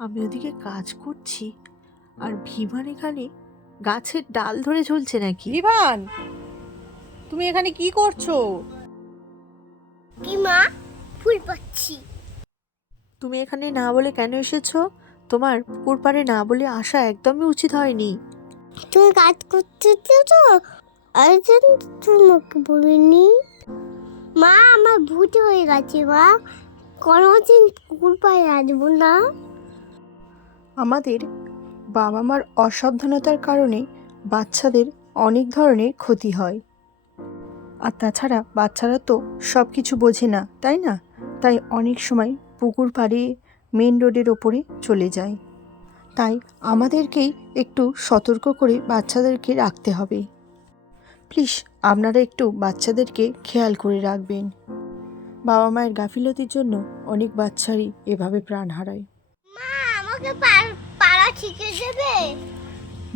আমি ওদিকে কাজ করছি। আর ভিমান এখানে গাছের ডাল ধরে ঝুলছে নাকি? বিভান তুমি এখানে কি করছ? কি মা? ফুল পাচ্ছি। তুমি এখানে না বলে কেন এসেছ? তোমার পুকুর পাড়ে না বলে আসা একদমই উচিত হয়নি। তুমি কাজ করতে তো আর তোমাকে বলিনি। মা আমার ভূত হয়ে গেছে মা। কোনোদিন পুকুর পায়ে আসব না। আমাদের বাবা মার অসাবধানতার কারণে বাচ্চাদের অনেক ধরনের ক্ষতি হয়। আর তাছাড়া বাচ্চারা তো সব কিছু বোঝে না, তাই না? তাই অনেক সময় পুকুর পাড়ে মেন রোডের ওপরে চলে যায়। তাই আমাদেরকেই একটু সতর্ক করে বাচ্চাদেরকে রাখতে হবে। প্লিজ, আপনারা একটু বাচ্চাদেরকে খেয়াল করে রাখবেন। বাবা মায়ের গাফিলতির জন্য অনেক বাচ্চারই এভাবে প্রাণ হারায়। আমাকে পাড়া শিখে দেবে?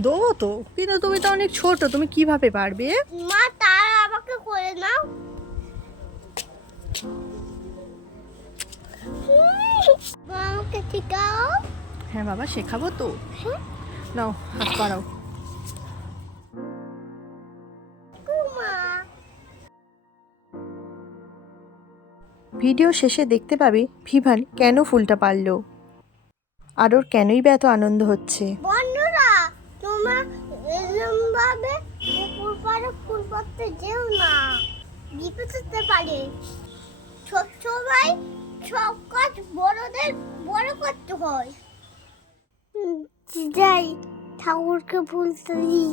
দেবো তো কিন্তু তুমি তো অনেক ছোট তুমি কীভাবে পারবে? মা তার আমাকে করে নাও। আমাকে শিখাও। হ্যাঁ বাবা শেখাবো তো। হ্যাঁ। নাও হাত বাড়াও। মা। ভিডিও শেষে দেখতে পাবে ভিভান কেন ফুলটা পারল। আর ওর কেনই বা এত আনন্দ হচ্ছে? বন্ধুরা, তোমরা এরকম ভাবে পুকুর পাড়ে ফুল পাততে যেও না। বিপদ হতে পারে। সব সময় সব কাজ বড়দের বড় করতে হয়। যাই, ঠাকুরকে দিই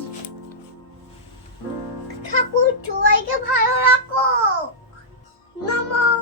ঠাকুর সবাইকে ভালো রাখো নমঃ।